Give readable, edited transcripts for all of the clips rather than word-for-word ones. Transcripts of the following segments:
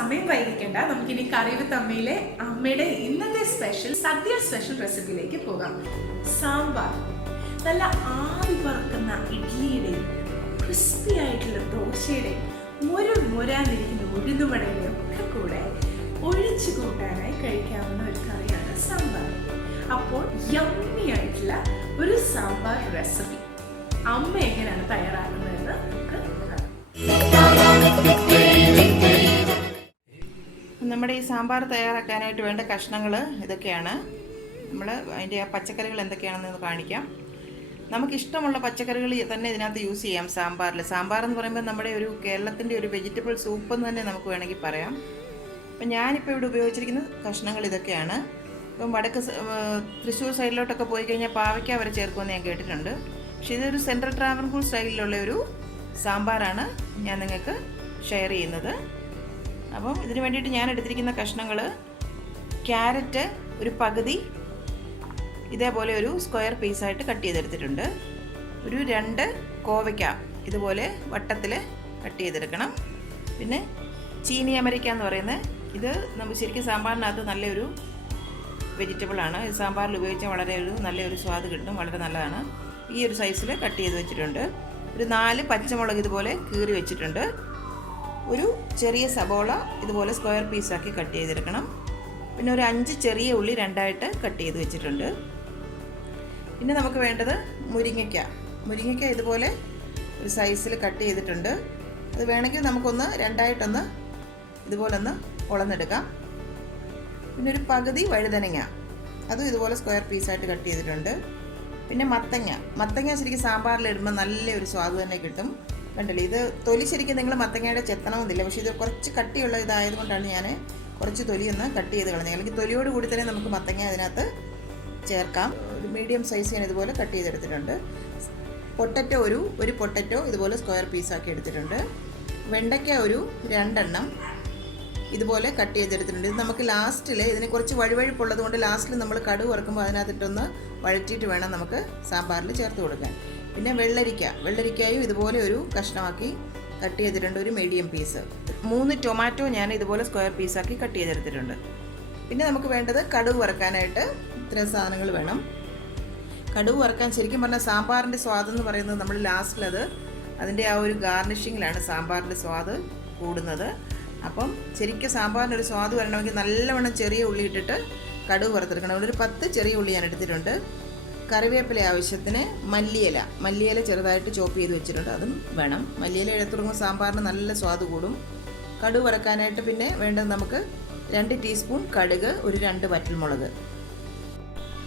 സമയം വൈകിക്കണ്ട, നമുക്കിനി കറി വിത്ത് അമ്മയിലെ അമ്മയുടെ ഇന്നത്തെ സ്പെഷ്യൽ സദ്യ സ്പെഷ്യൽ റെസിപ്പിയിലേക്ക് പോകാം. സാമ്പാർ. നല്ല ആവി പറക്കുന്ന ഇഡ്ലിയുടെയും ക്രിസ്പി ആയിട്ടുള്ള ദോശയുടെയും മുരാന്നിരിക്കുന്ന ഉഴുന്നുവടയുടെയും ഒക്കെ കൂടെ ഒഴിച്ചു കൂട്ടാനായി കഴിക്കാവുന്ന ഒരു കറിയാണ് സാമ്പാർ. അപ്പോൾ യമ്മി ആയിട്ടുള്ള ഒരു സാമ്പാർ റെസിപ്പി അമ്മ എങ്ങനെയാണ് തയ്യാറാക്കുന്നതെന്ന് നമുക്ക് കാണാം. നമ്മുടെ ഈ സാമ്പാർ തയ്യാറാക്കാനായിട്ട് വേണ്ട കഷ്ണങ്ങൾ ഇതൊക്കെയാണ്. നമ്മൾ അതിൻ്റെ ആ പച്ചക്കറികൾ എന്തൊക്കെയാണെന്ന് കാണിക്കാം. നമുക്കിഷ്ടമുള്ള പച്ചക്കറികൾ തന്നെ ഇതിനകത്ത് യൂസ് ചെയ്യാം സാമ്പാറിൽ. സാമ്പാർ എന്ന് പറയുമ്പോൾ നമ്മുടെ ഒരു കേരളത്തിൻ്റെ ഒരു വെജിറ്റബിൾ സൂപ്പ് എന്ന് തന്നെ നമുക്ക് വേണമെങ്കിൽ പറയാം. അപ്പം ഞാനിപ്പോൾ ഇവിടെ ഉപയോഗിച്ചിരിക്കുന്ന കഷ്ണങ്ങൾ ഇതൊക്കെയാണ്. ഇപ്പം വടക്ക് തൃശ്ശൂർ സൈഡിലോട്ടൊക്കെ പോയി കഴിഞ്ഞാൽ പാവയ്ക്ക വരെ ചേർക്കുമെന്ന് ഞാൻ കേട്ടിട്ടുണ്ട്. പക്ഷേ ഇതൊരു സെൻട്രൽ ട്രാവൻകൂർ സ്റ്റൈലിലുള്ള ഒരു സാമ്പാറാണ് ഞാൻ നിങ്ങൾക്ക് ഷെയർ ചെയ്യുന്നത്. അപ്പം ഇതിന് വേണ്ടിയിട്ട് ഞാൻ എടുത്തിരിക്കുന്ന കഷ്ണങ്ങൾ ക്യാരറ്റ് ഒരു പകുതി ഇതേപോലെ ഒരു സ്ക്വയർ പീസായിട്ട് കട്ട് ചെയ്തെടുത്തിട്ടുണ്ട്. ഒരു 2 കോവയ്ക്ക ഇതുപോലെ വട്ടത്തിൽ കട്ട് ചെയ്തെടുക്കണം. പിന്നെ ചീനി അമരിക്ക എന്ന് പറയുന്നത് ഇത് നമുക്ക് ശരിക്കും സാമ്പാറിനകത്ത് നല്ലൊരു വെജിറ്റബിളാണ്. ഇത് സാമ്പാറിൽ ഉപയോഗിച്ചാൽ വളരെ നല്ലൊരു സ്വാദ് കിട്ടും, വളരെ നല്ലതാണ്. ഈ ഒരു സൈസിൽ കട്ട് ചെയ്ത് വെച്ചിട്ടുണ്ട്. ഒരു 4 പച്ചമുളക് ഇതുപോലെ കീറി വെച്ചിട്ടുണ്ട്. ഒരു ചെറിയ സബോള ഇതുപോലെ സ്ക്വയർ പീസാക്കി കട്ട് ചെയ്തെടുക്കണം. പിന്നെ ഒരു 5 ചെറിയ ഉള്ളി 2ആയിട്ട് കട്ട് ചെയ്ത് വെച്ചിട്ടുണ്ട്. പിന്നെ നമുക്ക് വേണ്ടത് മുരിങ്ങയ്ക്ക ഇതുപോലെ ഒരു സൈസിൽ കട്ട് ചെയ്തിട്ടുണ്ട്. അത് വേണമെങ്കിൽ നമുക്കൊന്ന് 2ആയിട്ടൊന്ന് ഇതുപോലെ ഒന്ന് ഉളന്നെടുക്കാം. പിന്നെ ഒരു പകുതി വഴുതനങ്ങ അതും ഇതുപോലെ സ്ക്വയർ പീസായിട്ട് കട്ട് ചെയ്തിട്ടുണ്ട്. പിന്നെ മത്തങ്ങ ശരിക്കും സാമ്പാറിലിടുമ്പോൾ നല്ലൊരു സ്വാദ് തന്നെ കിട്ടും. കണ്ടല്ലേ, ഇത് തൊലി ശരിക്കും നിങ്ങൾ മത്തങ്ങയുടെ ചെത്തണമെന്നില്ല. പക്ഷേ ഇത് കുറച്ച് കട്ടിയുള്ള ഇതായതുകൊണ്ടാണ് ഞാൻ കുറച്ച് തൊലിയൊന്ന് കട്ട് ചെയ്ത് കളഞ്ഞത്. അല്ലെങ്കിൽ തൊലിയോട് കൂടി തന്നെ നമുക്ക് മത്തങ്ങ അതിനകത്ത് ചേർക്കാം. ഒരു മീഡിയം സൈസ് ഞാൻ ഇതുപോലെ കട്ട് ചെയ്തെടുത്തിട്ടുണ്ട്. ഒരു പൊട്ടറ്റോ ഇതുപോലെ സ്ക്വയർ പീസാക്കി എടുത്തിട്ടുണ്ട്. വെണ്ടയ്ക്ക ഒരു 2 എണ്ണം ഇതുപോലെ കട്ട് ചെയ്തെടുത്തിട്ടുണ്ട്. ഇത് നമുക്ക് ലാസ്റ്റിൽ ഇതിന് കുറച്ച് വഴുവഴുപ്പുള്ളത് കൊണ്ട് ലാസ്റ്റിൽ നമ്മൾ കടുക് വറുക്കുമ്പോൾ അതിനകത്തിട്ടൊന്ന് വഴറ്റിയിട്ട് വേണം നമുക്ക് സാമ്പാറിൽ ചേർത്ത് കൊടുക്കാൻ. പിന്നെ വെള്ളരിക്കായും ഇതുപോലെ ഒരു കഷ്ണമാക്കി കട്ട് ചെയ്തിട്ടുണ്ട്, ഒരു മീഡിയം പീസ്. 3 ടൊമാറ്റോ ഞാൻ ഇതുപോലെ സ്ക്വയർ പീസാക്കി കട്ട് ചെയ്തെടുത്തിട്ടുണ്ട്. പിന്നെ നമുക്ക് വേണ്ടത് കടുക് വറുക്കാനായിട്ട് ഇത്രയും സാധനങ്ങൾ വേണം. കടുക് വറുക്കാൻ ശരിക്കും പറഞ്ഞാൽ സാമ്പാറിൻ്റെ സ്വാദെന്ന് പറയുന്നത് നമ്മൾ ലാസ്റ്റിലത് അതിൻ്റെ ആ ഒരു ഗാർണിഷിങ്ങിലാണ് സാമ്പാറിൻ്റെ സ്വാദ് കൂടുന്നത്. അപ്പം ശരിക്കും സാമ്പാറിനൊരു സ്വാദ് വരണമെങ്കിൽ നല്ലവണ്ണം ചെറിയ ഉള്ളി ഇട്ടിട്ട് കടുക് വറുത്തെടുക്കണം. അവിടെ ഒരു 10 ചെറിയ ഉള്ളി ഞാൻ എടുത്തിട്ടുണ്ട്. കറിവേപ്പില ആവശ്യത്തിന്, മല്ലിയില ചെറുതായിട്ട് ചോപ്പ് ചെയ്ത് വെച്ചിട്ടുണ്ട്, അതും വേണം. മല്ലിയില എടുത്തുടങ്ങുമ്പോൾ സാമ്പാറിന് നല്ല സ്വാദ് കൂടും. കടുക് വറക്കാനായിട്ട് പിന്നെ വേണ്ടത് നമുക്ക് 2 ടീസ്പൂൺ കടുക്, ഒരു 2 വറ്റൽമുളക്.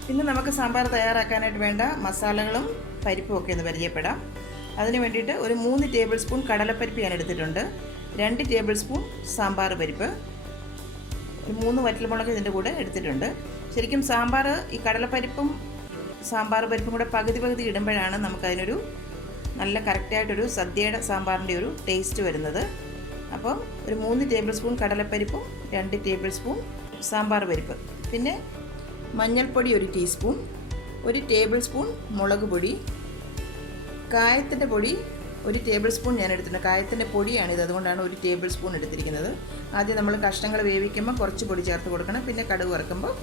പിന്നെ നമുക്ക് സാമ്പാർ തയ്യാറാക്കാനായിട്ട് വേണ്ട മസാലകളും പരിപ്പും ഒക്കെ ഒന്ന് പരിചയപ്പെടാം. അതിന് വേണ്ടിയിട്ട് ഒരു 3 ടേബിൾ സ്പൂൺ കടലപ്പരിപ്പ് ഞാൻ എടുത്തിട്ടുണ്ട്. 2 ടേബിൾ സ്പൂൺ സാമ്പാർ പരിപ്പ്, ഒരു 3 വറ്റൽമുളക് ഇതിൻ്റെ കൂടെ എടുത്തിട്ടുണ്ട്. ശരിക്കും സാമ്പാർ ഈ കടലപ്പരിപ്പും സാമ്പാർ പരിപ്പും കൂടെ പകുതി ഇടുമ്പോഴാണ് നമുക്കതിനൊരു നല്ല കറക്റ്റായിട്ടൊരു സദ്യയുടെ സാമ്പാറിൻ്റെ ഒരു ടേസ്റ്റ് വരുന്നത്. അപ്പം ഒരു 3 ടേബിൾ സ്പൂൺ കടലപ്പരിപ്പും 2 ടേബിൾ സ്പൂൺ സാമ്പാർ പരിപ്പ്. പിന്നെ മഞ്ഞൾപ്പൊടി 1 ടീസ്പൂൺ, 1 ടേബിൾ സ്പൂൺ മുളക് പൊടി, കായത്തിൻ്റെ പൊടി 1 ടേബിൾ സ്പൂൺ ഞാൻ എടുത്തിട്ടുണ്ട്. കായത്തിൻ്റെ പൊടിയാണിത്, അതുകൊണ്ടാണ് 1 ടേബിൾ സ്പൂൺ എടുത്തിരിക്കുന്നത്. ആദ്യം നമ്മൾ കഷ്ണങ്ങൾ വേവിക്കുമ്പോൾ കുറച്ച് പൊടി ചേർത്ത് കൊടുക്കണം. പിന്നെ കടുക് വറുക്കുമ്പോൾ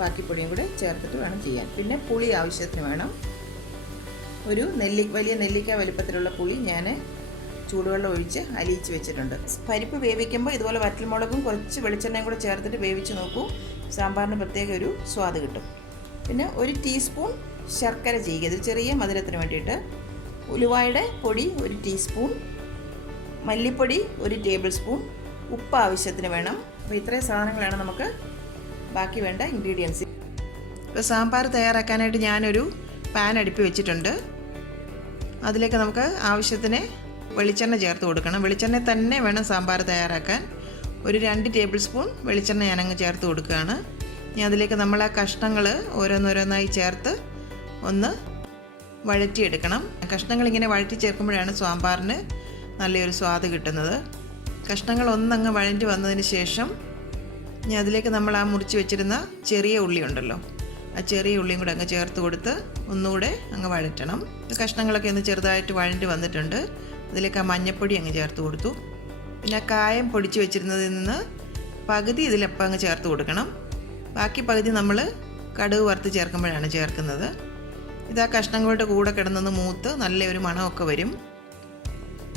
ബാക്കി പൊടിയും കൂടെ ചേർത്തിട്ട് വേണം ചെയ്യാൻ. പിന്നെ പുളി ആവശ്യത്തിന് വേണം. ഒരു വലിയ നെല്ലിക്ക വലുപ്പത്തിലുള്ള പുളി ഞാൻ ചൂടുവെള്ളം ഒഴിച്ച് അലിയിച്ച് വെച്ചിട്ടുണ്ട്. പരിപ്പ് വേവിക്കുമ്പോൾ ഇതുപോലെ വറ്റൽമുളകും കുറച്ച് വെളിച്ചെണ്ണയും കൂടെ ചേർത്തിട്ട് വേവിച്ച് നോക്കൂ. സാമ്പാറിന് പ്രത്യേക ഒരു സ്വാദ് കിട്ടും. പിന്നെ 1 ടീസ്പൂൺ ശർക്കര ചീകിയത് ചെറിയ മധുരത്തിന് വേണ്ടിയിട്ട്. ഉലുവായുടെ പൊടി 1 ടീസ്പൂൺ, മല്ലിപ്പൊടി 1 ടേബിൾ സ്പൂൺ, ഉപ്പ് ആവശ്യത്തിന് വേണം. അപ്പോൾ ഇത്രയും സാധനങ്ങളാണ് നമുക്ക് ബാക്കി വേണ്ട ഇൻഗ്രീഡിയൻസ്. ഇപ്പോൾ സാമ്പാർ തയ്യാറാക്കാനായിട്ട് ഞാനൊരു പാൻ അടുപ്പി വെച്ചിട്ടുണ്ട്. അതിലേക്ക് നമുക്ക് ആവശ്യത്തിന് വെളിച്ചെണ്ണ ചേർത്ത് കൊടുക്കണം. വെളിച്ചെണ്ണ തന്നെ വേണം സാമ്പാർ തയ്യാറാക്കാൻ. ഒരു 2 ടേബിൾ സ്പൂൺ വെളിച്ചെണ്ണ ഞാനങ്ങ് ചേർത്ത് കൊടുക്കുകയാണ്. ഇനി അതിലേക്ക് നമ്മൾ ആ കഷ്ണങ്ങൾ ഓരോന്നോരോന്നായി ചേർത്ത് ഒന്ന് വഴറ്റിയെടുക്കണം. കഷ്ണങ്ങൾ ഇങ്ങനെ വഴറ്റി ചേർക്കുമ്പോഴാണ് സാമ്പാറിന് നല്ലൊരു സ്വാദ് കിട്ടുന്നത്. കഷ്ണങ്ങൾ ഒന്നങ്ങ് വഴറ്റി വന്നതിന് ശേഷം ഇനി അതിലേക്ക് നമ്മൾ ആ മുറിച്ച് വെച്ചിരുന്ന ചെറിയ ഉള്ളി ഉണ്ടല്ലോ, ആ ചെറിയ ഉള്ളിയും കൂടെ അങ്ങ് ചേർത്ത് കൊടുത്ത് ഒന്നുകൂടെ അങ്ങ് വഴറ്റണം. കഷ്ണങ്ങളൊക്കെ ഒന്ന് ചെറുതായിട്ട് വഴറ്റി വന്നിട്ടുണ്ട്. അതിലേക്ക് ആ മഞ്ഞൾപ്പൊടി അങ്ങ് ചേർത്ത് കൊടുത്തു. പിന്നെ കായം പൊടിച്ച് വെച്ചിരുന്നതിൽ നിന്ന് പകുതി ഇതിലപ്പം അങ്ങ് ചേർത്ത് കൊടുക്കണം. ബാക്കി പകുതി നമ്മൾ കടുക് വറുത്ത് ചേർക്കുമ്പോഴാണ് ചേർക്കുന്നത്. ഇത് ആ കഷ്ണങ്ങളുടെ കൂടെ കിടന്നൊന്ന് മൂത്ത് നല്ലൊരു മണമൊക്കെ വരും.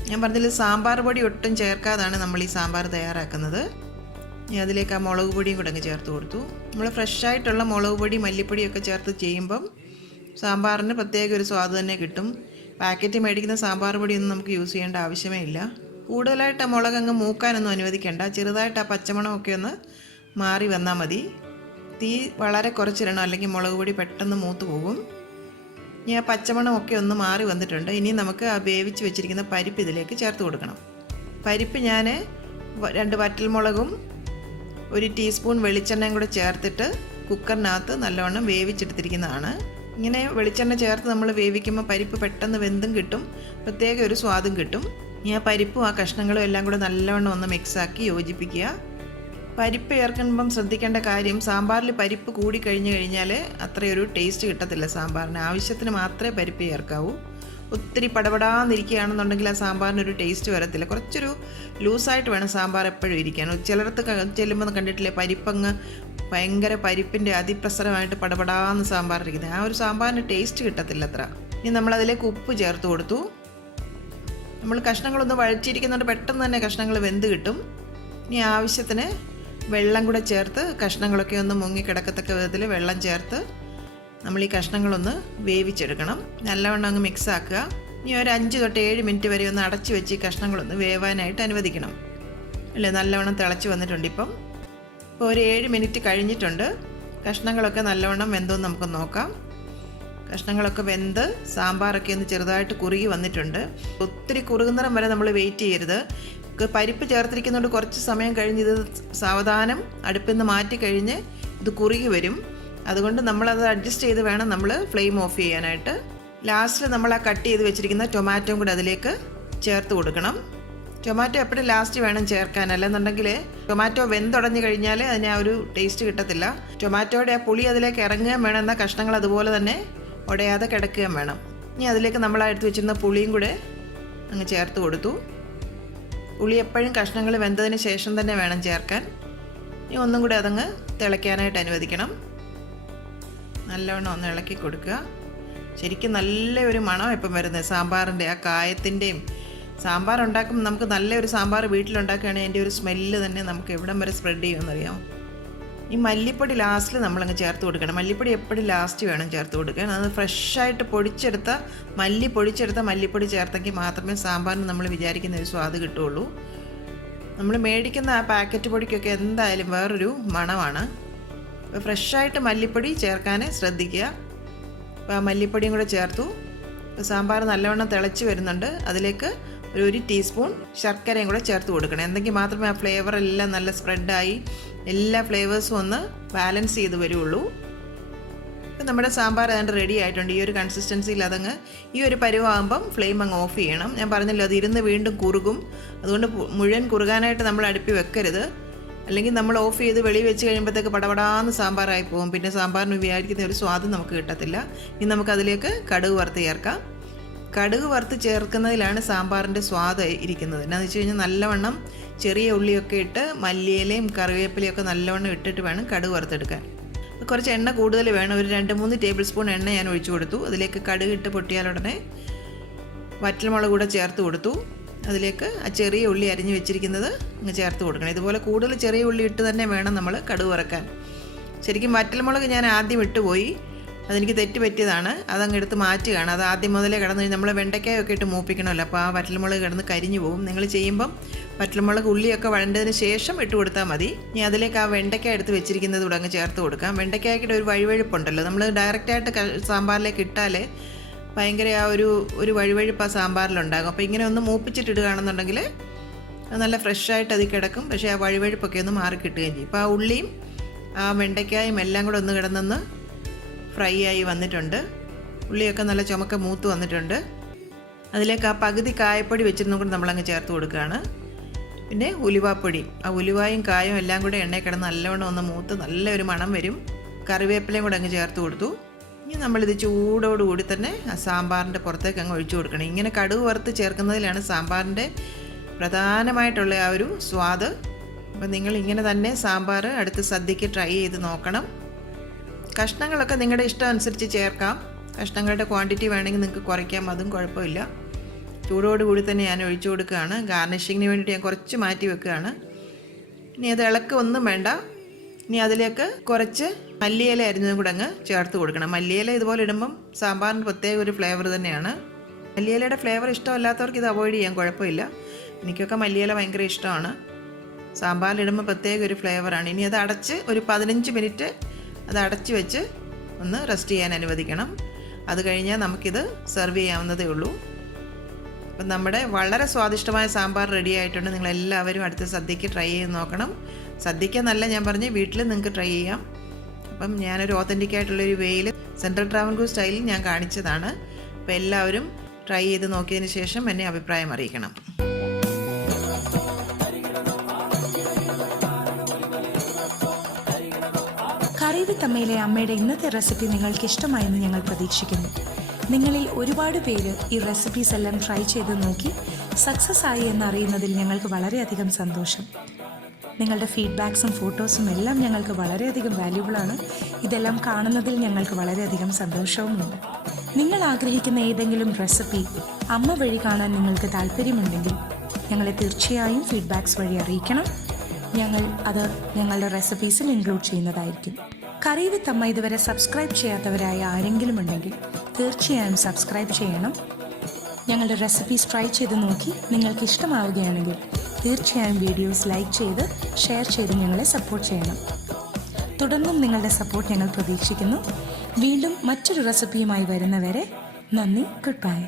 ഞാൻ പറഞ്ഞതിൽ സാമ്പാർ പൊടി ഒട്ടും ചേർക്കാതാണ് നമ്മൾ ഈ സാമ്പാർ തയ്യാറാക്കുന്നത്. ഞാൻ അതിലേക്ക് ആ മുളക് പൊടിയും കൂടെ അങ്ങ് ചേർത്ത് കൊടുത്തു. നമ്മൾ ഫ്രഷായിട്ടുള്ള മുളക് പൊടി മല്ലിപ്പൊടിയൊക്കെ ചേർത്ത് ചെയ്യുമ്പം സാമ്പാറിന് പ്രത്യേക ഒരു സ്വാദ് തന്നെ കിട്ടും. പാക്കറ്റ് മേടിക്കുന്ന സാമ്പാർ പൊടിയൊന്നും നമുക്ക് യൂസ് ചെയ്യേണ്ട ആവശ്യമേ ഇല്ല. കൂടുതലായിട്ട് ആ മുളക് അങ്ങ് മൂക്കാനൊന്നും അനുവദിക്കേണ്ട. ചെറുതായിട്ട് ആ പച്ചമണമൊക്കെ ഒന്ന് മാറി വന്നാൽ മതി. തീ വളരെ കുറച്ചിടണം, അല്ലെങ്കിൽ മുളക് പൊടി പെട്ടെന്ന് മൂത്ത് പോകും. ഇനി ആ പച്ചമണമൊക്കെ ഒന്ന് മാറി വന്നിട്ടുണ്ട്. ഇനി നമുക്ക് ആ വേവിച്ച് വെച്ചിരിക്കുന്ന പരിപ്പ് ഇതിലേക്ക് ചേർത്ത് കൊടുക്കണം. പരിപ്പ് ഞാൻ 2 വറ്റൽമുളകും 1 ടീസ്പൂൺ വെളിച്ചെണ്ണയും കൂടെ ചേർത്തിട്ട് കുക്കറിനകത്ത് നല്ലവണ്ണം വേവിച്ചെടുത്തിരിക്കുന്നതാണ്. ഇങ്ങനെ വെളിച്ചെണ്ണ ചേർത്ത് നമ്മൾ വേവിക്കുമ്പോൾ പരിപ്പ് പെട്ടെന്ന് വെന്തും കിട്ടും, പ്രത്യേക ഒരു സ്വാദും കിട്ടും. ഇനി ആ പരിപ്പും ആ കഷ്ണങ്ങളും എല്ലാം കൂടെ നല്ലവണ്ണം ഒന്ന് മിക്സാക്കി യോജിപ്പിക്കുക. പരിപ്പ് ചേർക്കുമ്പം ശ്രദ്ധിക്കേണ്ട കാര്യം, സാമ്പാറിൽ പരിപ്പ് കൂടി കഴിഞ്ഞാൽ അത്രയൊരു ടേസ്റ്റ് കിട്ടത്തില്ല. സാമ്പാറിന് ആവശ്യത്തിന് മാത്രമേ പരിപ്പ് ചേർക്കാവൂ. ഒത്തിരി പടപടാന്നിരിക്കുകയാണെന്നുണ്ടെങ്കിൽ ആ സാമ്പാറിനൊരു ടേസ്റ്റ് വരത്തില്ല. കുറച്ചൊരു ലൂസായിട്ട് വേണം സാമ്പാർ എപ്പോഴും ഇരിക്കാൻ. ചിലർക്ക് ചെല്ലുമ്പോൾ കണ്ടിട്ടില്ലേ, പരിപ്പങ്ങ് ഭയങ്കര പരിപ്പിൻ്റെ അതിപ്രസരമായിട്ട് പടപടാന്ന് സാമ്പാർ ഇരിക്കുന്നത്. ആ ഒരു സാമ്പാറിന് ടേസ്റ്റ് കിട്ടത്തില്ല അത്ര. ഇനി നമ്മളതിലേക്ക് ഉപ്പ് ചേർത്ത് കൊടുത്തു. നമ്മൾ കഷ്ണങ്ങളൊന്ന് വഴച്ചിരിക്കുന്നുണ്ട്, പെട്ടെന്ന് തന്നെ കഷ്ണങ്ങൾ വെന്ത് കിട്ടും. ഇനി ആവശ്യത്തിന് വെള്ളം കൂടെ ചേർത്ത് കഷ്ണങ്ങളൊക്കെ ഒന്ന് മുങ്ങിക്കിടക്കത്തക്ക വിധത്തിൽ വെള്ളം ചേർത്ത് നമ്മൾ ഈ കഷ്ണങ്ങളൊന്ന് വേവിച്ചെടുക്കണം. നല്ലവണ്ണം അങ്ങ് മിക്സ് ആക്കുക. ഇനി ഒരു 5 തൊട്ട് 7 മിനിറ്റ് വരെ ഒന്ന് അടച്ചു വെച്ച് ഈ കഷ്ണങ്ങളൊന്ന് വേവാനായിട്ട് അനുവദിക്കണം. അല്ലേ, നല്ലവണ്ണം തിളച്ച് വന്നിട്ടുണ്ട്. ഇപ്പോൾ ഒരു 7 മിനിറ്റ് കഴിഞ്ഞിട്ടുണ്ട്. കഷ്ണങ്ങളൊക്കെ നല്ലവണ്ണം വെന്തോന്ന് നമുക്ക് നോക്കാം. കഷ്ണങ്ങളൊക്കെ വെന്ത് സാമ്പാറൊക്കെ ഒന്ന് ചെറുതായിട്ട് കുറുകി വന്നിട്ടുണ്ട്. ഒത്തിരി കുറുകുന്നിടം വരെ നമ്മൾ വെയിറ്റ് ചെയ്യരുത്. പരിപ്പ് ചേർത്തിരിക്കുന്നതുകൊണ്ട് കുറച്ച് സമയം കഴിഞ്ഞ് ഇത് സാവധാനം അടുപ്പിൽ നിന്ന് മാറ്റി കഴിഞ്ഞ് ഇത് കുറുകി വരും. അതുകൊണ്ട് നമ്മളത് അഡ്ജസ്റ്റ് ചെയ്ത് വേണം നമ്മൾ ഫ്ലെയിം ഓഫ് ചെയ്യാനായിട്ട്. ലാസ്റ്റിൽ നമ്മൾ ആ കട്ട് ചെയ്ത് വെച്ചിരിക്കുന്ന ടൊമാറ്റോയും കൂടെ അതിലേക്ക് ചേർത്ത് കൊടുക്കണം. ടൊമാറ്റോ എപ്പോഴും ലാസ്റ്റ് വേണം ചേർക്കാൻ, അല്ലെന്നുണ്ടെങ്കിൽ ടൊമാറ്റോ വെന്തുടഞ്ഞു കഴിഞ്ഞാൽ അതിന് ആ ഒരു ടേസ്റ്റ് കിട്ടത്തില്ല. ടൊമാറ്റോയുടെ ആ പുളി അതിലേക്ക് ഇറങ്ങുകയും വേണം, എന്നാൽ കഷ്ണങ്ങൾ അതുപോലെ തന്നെ ഉടയാതെ കിടക്കുകയും വേണം. ഇനി അതിലേക്ക് നമ്മൾ എടുത്ത് വെച്ചിരുന്ന പുളിയും കൂടെ അങ്ങ് ചേർത്ത് കൊടുത്തു. പുളി എപ്പോഴും കഷ്ണങ്ങൾ വെന്തതിന് ശേഷം തന്നെ വേണം ചേർക്കാൻ. ഇനി ഒന്നും കൂടെ അതങ്ങ് തിളയ്ക്കാനായിട്ട് അനുവദിക്കണം. നല്ലവണ്ണം ഒന്ന് ഇളക്കി കൊടുക്കുക. ശരിക്കും നല്ലൊരു മണം ഇപ്പം വരുന്നത് സാമ്പാറിൻ്റെ ആ കായത്തിൻ്റെയും. സാമ്പാർ ഉണ്ടാക്കുമ്പോൾ നമുക്ക് നല്ലൊരു സാമ്പാർ വീട്ടിലുണ്ടാക്കുകയാണെങ്കിൽ അതിൻ്റെ ഒരു സ്മെല്ല് തന്നെ നമുക്ക് എവിടം വരെ സ്പ്രെഡ് ചെയ്യുമെന്നറിയാം. ഈ മല്ലിപ്പൊടി ലാസ്റ്റിൽ നമ്മളങ്ങ് ചേർത്ത് കൊടുക്കണം. മല്ലിപ്പൊടി എപ്പോഴും ലാസ്റ്റ് വേണം ചേർത്ത് കൊടുക്കാൻ. അത് ഫ്രഷായിട്ട് പൊടിച്ചെടുത്ത മല്ലിപ്പൊടി ചേർത്തെങ്കിൽ മാത്രമേ സാമ്പാറിന് നമ്മൾ വിചാരിക്കുന്ന ഒരു സ്വാദ് കിട്ടുകയുള്ളൂ. നമ്മൾ മേടിക്കുന്ന ആ പാക്കറ്റ് പൊടിക്കൊക്കെ എന്തായാലും വേറൊരു മണമാണ്. അപ്പോൾ ഫ്രഷായിട്ട് മല്ലിപ്പൊടി ചേർക്കാൻ ശ്രദ്ധിക്കുക. അപ്പോൾ ആ മല്ലിപ്പൊടിയും കൂടെ ചേർത്തു. ഇപ്പോൾ സാമ്പാർ നല്ലവണ്ണം തിളച്ച് വരുന്നുണ്ട്. അതിലേക്ക് ഒരു 1 ടീസ്പൂൺ ശർക്കരയും കൂടെ ചേർത്ത് കൊടുക്കണം. എന്തെങ്കിൽ മാത്രമേ ആ ഫ്ലേവർ എല്ലാം നല്ല സ്പ്രെഡായി എല്ലാ ഫ്ലേവേഴ്സും ഒന്ന് ബാലൻസ് ചെയ്ത് വരുള്ളൂ. ഇപ്പം നമ്മുടെ സാമ്പാർ ഏതാണ്ട് റെഡി ആയിട്ടുണ്ട്. ഈ ഒരു കൺസിസ്റ്റൻസിയിൽ അതങ്ങ് ഈ ഒരു പരുവാകുമ്പം ഫ്ലെയിം അങ്ങ് ഓഫ് ചെയ്യണം. ഞാൻ പറഞ്ഞല്ലോ, അത് ഇരുന്ന് വീണ്ടും കുറുകും. അതുകൊണ്ട് മുഴുവൻ കുറുകാനായിട്ട് നമ്മൾ അടുപ്പി വെക്കരുത്. അല്ലെങ്കിൽ നമ്മൾ ഓഫ് ചെയ്ത് വെളി വെച്ച് കഴിയുമ്പോഴത്തേക്ക് പടപടാന്ന് സാമ്പാറായി പോകും. പിന്നെ സാമ്പാറിന് വിചാരിക്കുന്ന ഒരു സ്വാദ് നമുക്ക് കിട്ടത്തില്ല. ഇനി നമുക്കതിലേക്ക് കടുക് വറുത്ത് ചേർക്കാം. കടുക് വറുത്ത് ചേർക്കുന്നതിലാണ് സാമ്പാറിൻ്റെ സ്വാദ് ഇരിക്കുന്നത്. എന്നാന്ന് വെച്ച് കഴിഞ്ഞാൽ നല്ലവണ്ണം ചെറിയ ഉള്ളിയൊക്കെ ഇട്ട് മല്ലിയിലയും കറിവേപ്പിലയും ഒക്കെ നല്ലവണ്ണം ഇട്ടിട്ട് വേണം കടുക് വറുത്തെടുക്കാൻ. കുറച്ച് എണ്ണ കൂടുതൽ വേണം. ഒരു 2-3 ടേബിൾ സ്പൂൺ എണ്ണ ഞാൻ ഒഴിച്ചു കൊടുത്തു. അതിലേക്ക് കടുക് ഇട്ട് പൊട്ടിയാലുടനെ വറ്റൽമുളക് കൂടെ ചേർത്ത് കൊടുത്തു. അതിലേക്ക് ആ ചെറിയ ഉള്ളി അരിഞ്ഞ് വെച്ചിരിക്കുന്നത് അങ്ങ് ചേർത്ത് കൊടുക്കണം. ഇതുപോലെ കൂടുതൽ ചെറിയ ഉള്ളി ഇട്ട് തന്നെ വേണം നമ്മൾ കടുക് വറക്കാൻ. ശരിക്കും വറ്റൽമുളക് ഞാൻ ആദ്യം ഇട്ടുപോയി, അതെനിക്ക് തെറ്റ് പറ്റിയതാണ്. അതങ്ങ് എടുത്ത് മാറ്റുകയാണ്. അത് ആദ്യം മുതലേ കിടന്ന് നമ്മൾ വെണ്ടയ്ക്കായൊക്കെ ഇട്ട് മൂപ്പിക്കണമല്ലോ, അപ്പോൾ ആ വറ്റൽമുളക് കിടന്ന് കരിഞ്ഞു പോകും. നിങ്ങൾ ചെയ്യുമ്പം വറ്റൽമുളക് ഉള്ളിയൊക്കെ വഴണ്ടതിന് ശേഷം ഇട്ട് കൊടുത്താൽ മതി. ഇനി അതിലേക്ക് ആ വെണ്ടയ്ക്ക എടുത്ത് വെച്ചിരിക്കുന്നത് കൂടെ അങ്ങ് ചേർത്ത് കൊടുക്കാം. വെണ്ടയ്ക്കായ്ക്കിടെ ഒരു വഴുവഴുപ്പുണ്ടല്ലോ, നമ്മൾ ഡയറക്റ്റായിട്ട് സാമ്പാറിലേക്ക് ഇട്ടാൽ ഭയങ്കര ആ ഒരു വഴുവഴുപ്പ് ആ സാമ്പാറിലുണ്ടാകും. അപ്പോൾ ഇങ്ങനെ ഒന്ന് മൂപ്പിച്ചിട്ടിടുകയാണെന്നുണ്ടെങ്കിൽ അത് നല്ല ഫ്രഷായിട്ട് അതിൽ കിടക്കും. പക്ഷേ ആ വഴുവഴുപ്പൊക്കെ ഒന്ന് മാറി കിട്ടുകയും ചെയ്യും. അപ്പോൾ ആ ഉള്ളിയും ആ വെണ്ടയ്ക്കായും എല്ലാം കൂടെ ഒന്ന് കിടന്നൊന്ന് ഫ്രൈ ആയി വന്നിട്ടുണ്ട്. ഉള്ളിയൊക്കെ നല്ല ചുമക്ക മൂത്ത് വന്നിട്ടുണ്ട്. അതിലേക്ക് ആ പകുതി കായപ്പൊടി വെച്ചിരുന്നും കൂടെ നമ്മളങ്ങ് ചേർത്ത് കൊടുക്കുകയാണ്. പിന്നെ ഉലുവാപ്പൊടി, ആ ഉലുവായും കായും എല്ലാം കൂടെ എണ്ണയിൽ കിടന്ന് നല്ലവണ്ണം ഒന്ന് മൂത്ത് നല്ലൊരു മണം വരും. കറിവേപ്പിലയും കൂടെ അങ്ങ് ചേർത്ത് കൊടുത്തു. ഇനി നമ്മളിത് ചൂടോടുകൂടി തന്നെ ആ സാമ്പാറിൻ്റെ പുറത്തേക്ക് അങ്ങ് ഒഴിച്ചു കൊടുക്കണം. ഇങ്ങനെ കടുക് വറുത്ത് ചേർക്കുന്നതിലാണ് സാമ്പാറിൻ്റെ പ്രധാനമായിട്ടുള്ള ആ ഒരു സ്വാദ്. അപ്പം നിങ്ങൾ ഇങ്ങനെ തന്നെ സാമ്പാർ അടുത്ത സദ്യക്ക് ട്രൈ ചെയ്ത് നോക്കണം. കഷ്ണങ്ങളൊക്കെ നിങ്ങളുടെ ഇഷ്ടം അനുസരിച്ച് ചേർക്കാം. കഷ്ണങ്ങളുടെ ക്വാണ്ടിറ്റി വേണമെങ്കിൽ നിങ്ങൾക്ക് കുറയ്ക്കാം, അതും കുഴപ്പമില്ല. ചൂടോടുകൂടി തന്നെ ഞാൻ ഒഴിച്ചു കൊടുക്കുകയാണ്. ഗാർണിഷിങ്ങിന് വേണ്ടിയിട്ട് ഞാൻ കുറച്ച് മാറ്റി വെക്കുകയാണ്. ഇനി അത് ഒന്നും വേണ്ട. ഇനി അതിലേക്ക് കുറച്ച് മല്ലിയില അരിഞ്ഞതും കൂടെ അങ്ങ് ചേർത്ത് കൊടുക്കണം. മല്ലിയില ഇതുപോലെ ഇടുമ്പം സാമ്പാറിന് പ്രത്യേക ഒരു ഫ്ലേവർ തന്നെയാണ്. മല്ലിയിലയുടെ ഫ്ലേവർ ഇഷ്ടമല്ലാത്തവർക്ക് ഇത് അവോയ്ഡ് ചെയ്യാൻ കുഴപ്പമില്ല. എനിക്കൊക്കെ മല്ലിയില ഭയങ്കര ഇഷ്ടമാണ്. സാമ്പാറിലിടുമ്പോൾ പ്രത്യേക ഒരു ഫ്ലേവറാണ്. ഇനി അത് അടച്ച് ഒരു 15 മിനിറ്റ് അത് അടച്ച് വെച്ച് ഒന്ന് റെസ്റ്റ് ചെയ്യാൻ അനുവദിക്കണം. അത് കഴിഞ്ഞാൽ നമുക്കിത് സെർവ് ചെയ്യാവുന്നതേ ഉള്ളൂ. അപ്പം നമ്മുടെ വളരെ സ്വാദിഷ്ടമായ സാമ്പാർ റെഡി ആയിട്ടുണ്ട്. നിങ്ങളെല്ലാവരും അടുത്ത സദ്യക്ക് ട്രൈ ചെയ്ത് നോക്കണം. സദ്യക്കെന്നല്ല ഞാൻ പറഞ്ഞ്, വീട്ടിൽ നിങ്ങൾക്ക് ട്രൈ ചെയ്യാം. അപ്പം ഞാനൊരു ഓതൻറ്റിക് ആയിട്ടുള്ളൊരു വേയിൽ സെൻട്രൽ ട്രാവൻകൂർ സ്റ്റൈലിൽ ഞാൻ കാണിച്ചതാണ്. അപ്പോൾ എല്ലാവരും ട്രൈ ചെയ്ത് നോക്കിയതിന് ശേഷം എന്നെ അഭിപ്രായം അറിയിക്കണം. കറി വിത്ത് അമ്മയിലെ അമ്മയുടെ ഇന്നത്തെ റെസിപ്പി നിങ്ങൾക്ക് ഇഷ്ടമായെന്ന് ഞങ്ങൾ പ്രതീക്ഷിക്കുന്നു. നിങ്ങളിൽ ഒരുപാട് പേര് ഈ റെസിപ്പീസ് എല്ലാം ട്രൈ ചെയ്ത് നോക്കി സക്സസ് ആയി എന്നറിയുന്നതിൽ ഞങ്ങൾക്ക് വളരെയധികം സന്തോഷം. നിങ്ങളുടെ ഫീഡ്ബാക്സും ഫോട്ടോസും എല്ലാം ഞങ്ങൾക്ക് വളരെയധികം വാല്യുബിളാണ്. ഇതെല്ലാം കാണുന്നതിൽ ഞങ്ങൾക്ക് വളരെയധികം സന്തോഷവുമുണ്ട്. നിങ്ങൾ ആഗ്രഹിക്കുന്ന ഏതെങ്കിലും റെസിപ്പി അമ്മ വഴി കാണാൻ നിങ്ങൾക്ക് താല്പര്യമുണ്ടെങ്കിൽ ഞങ്ങളെ തീർച്ചയായും ഫീഡ്ബാക്സ് വഴി അറിയിക്കണം. ഞങ്ങൾ അത് ഞങ്ങളുടെ റെസിപ്പീസിൽ ഇൻക്ലൂഡ് ചെയ്യുന്നതായിരിക്കും. കറി വിത്ത് അമ്മ ഇതുവരെ സബ്സ്ക്രൈബ് ചെയ്യാത്തവരായ ആരെങ്കിലും ഉണ്ടെങ്കിൽ തീർച്ചയായും സബ്സ്ക്രൈബ് ചെയ്യണം. ഞങ്ങളുടെ റെസിപ്പീസ് ട്രൈ ചെയ്ത് നോക്കി നിങ്ങൾക്ക് ഇഷ്ടമാവുകയാണെങ്കിൽ തീർച്ചയായും വീഡിയോസ് ലൈക്ക് ചെയ്ത് ഷെയർ ചെയ്ത് ഞങ്ങളെ സപ്പോർട്ട് ചെയ്യണം. തുടർന്നും നിങ്ങളുടെ സപ്പോർട്ട് ഞങ്ങൾ പ്രതീക്ഷിക്കുന്നു. വീണ്ടും മറ്റൊരു റെസിപ്പിയുമായി വരുന്നവരെ നന്ദി. Good bye.